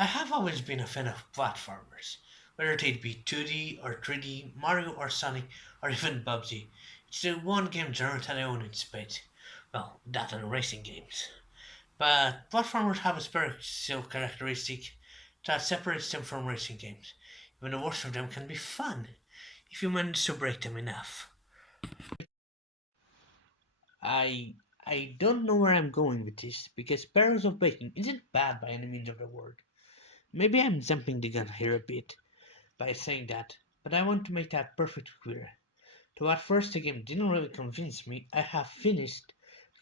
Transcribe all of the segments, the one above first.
I have always been a fan of platformers, whether it be 2D or 3D, Mario or Sonic, or even PUBG. It's the one game genre that I own in spades. Well, that and racing games. But platformers have a special characteristic that separates them from racing games. Even the worst of them can be fun, if you manage to break them enough. I I don't know where I'm going with this, because Perils of Baking isn't bad by any means of the word. Maybe I'm jumping the gun here a bit by saying that, but I want to make that perfectly clear. Though at first the game didn't really convince me, I have finished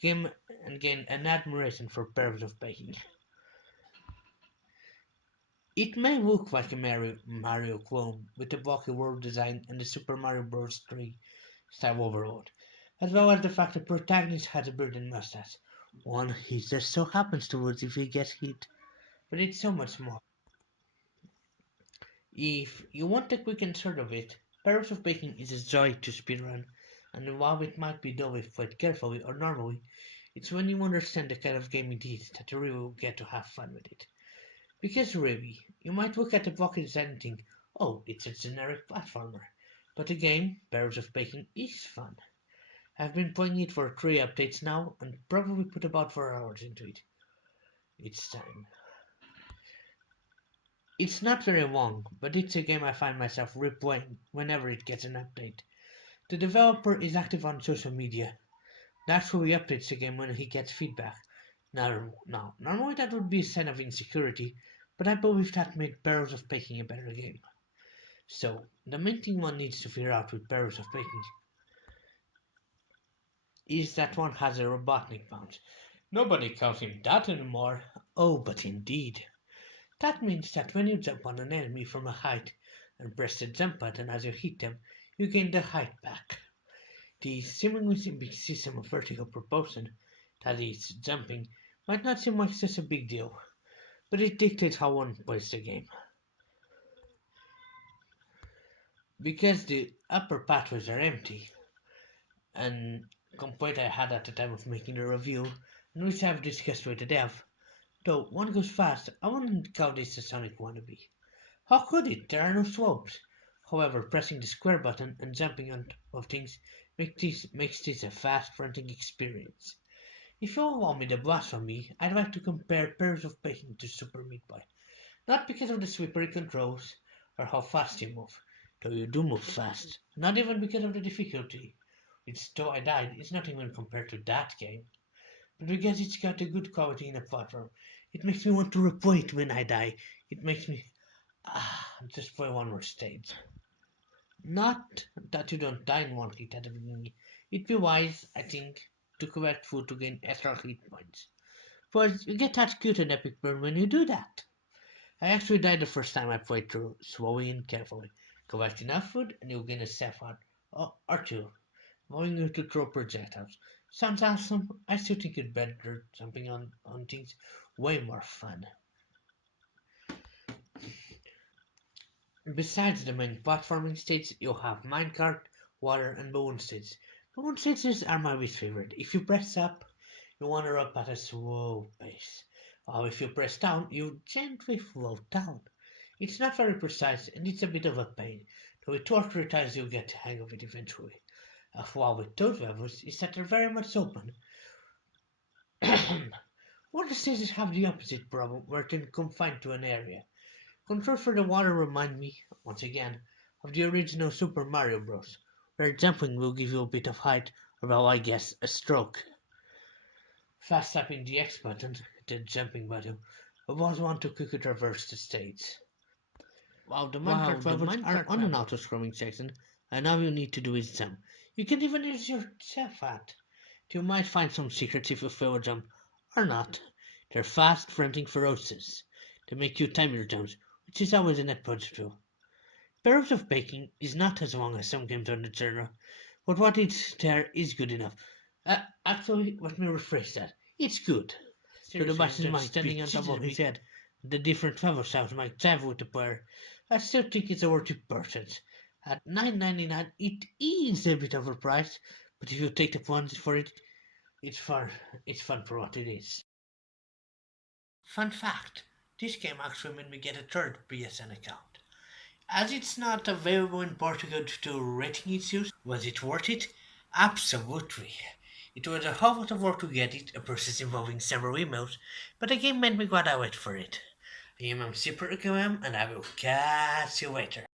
the game and gained an admiration for Perils of Baking. It may look like a Mario clone with the blocky world design and the Super Mario Bros. 3 style overload, as well as the fact the protagonist has a beard and mustache. One he just so happens to lose if he gets hit, but it's so much more. If you want a quick answer of it, Perils of Baking is a joy to speedrun, and while it might be dull if played carefully or normally, it's when you understand the kind of game it is that you really will get to have fun with it. Because really, you might look at the block design and think, oh, it's a generic platformer. But the game, Perils of Baking, is fun. I've been playing it for 3 updates now, and probably put about 4 hours into it. It's time. It's not very long, but it's a game I find myself replaying whenever it gets an update. The developer is active on social media. That's who he updates the game when he gets feedback. Now, normally that would be a sign of insecurity, but I believe that made Perils of Baking a better game. So, the main thing one needs to figure out with Perils of Baking is that one has a Robotnik bounce. Nobody calls him that anymore. Oh, but indeed. That means that when you jump on an enemy from a height and press the jump button as you hit them, you gain the height back. The seemingly simple system of vertical propulsion, that is, jumping, might not seem like such a big deal, but it dictates how one plays the game. Because the upper pathways are empty, and complaint I had at the time of making the review, and which I've discussed with the dev, though one goes fast, I wouldn't call this a Sonic wannabe. How could it? There are no slopes. However, pressing the square button and jumping on top of things makes this a fast fronting experience. If you allow me the blasphemy, I'd like to compare Perils of Baking to Super Meat Boy. Not because of the slippery controls or how fast you move, though you do move fast. Not even because of the difficulty, which though I died is not even compared to that game. But because it's got a good quality in a platform. It makes me want to replay it when I die. It makes me just play one more stage. Not that you don't die in one hit at the beginning. It'd be wise, I think, to collect food to gain extra hit points. But you get that cute and epic burn when you do that. I actually died the first time I played through, slowly and carefully. Collect enough food and you'll gain a safe one, or two, allowing you to throw projectiles. Sounds awesome. I still think it's better jumping on things. Way more fun. Besides the main platforming stages, you'll have minecart, water, and balloon stages. Balloon stages are my least favorite. If you press up, you wander up at a slow pace, while if you press down, you gently float down. It's not very precise, and it's a bit of a pain, though with 2 or 3 times you'll get the hang of it eventually. While with those levels, is that they're very much open. Water stages have the opposite problem, where they're confined to an area. Controls for the water remind me, once again, of the original Super Mario Bros., where jumping will give you a bit of height, or well, I guess, a stroke. Fast tapping the X button, the jumping button, allows one to quickly traverse the stage. While the minecart levels are on an auto-scrolling section, and all you need to do is jump. You can even use your at. You might find some secrets if you fail a jump, or not. They're fast, fronting ferocious. They make you time your jumps, which is always a net positive. Perils of Baking is not as long as some games on the genre, but what is there is good enough. Actually, let me rephrase that. It's good. So the bosses might standing on top of his head. The different level styles might jive with the player. I still think it's a worthy purchase. At $9.99, it is a bit overpriced, but if you take the plunge for it, it's fun. It's fun for what it is. Fun fact: This game actually made me get a third PSN account. As it's not available in Portugal due to rating issues, was it worth it? Absolutely. It was a whole lot of work to get it, a process involving several emails, but the game made me glad I wait for it. I am Mcportugalem, and I will catch you later.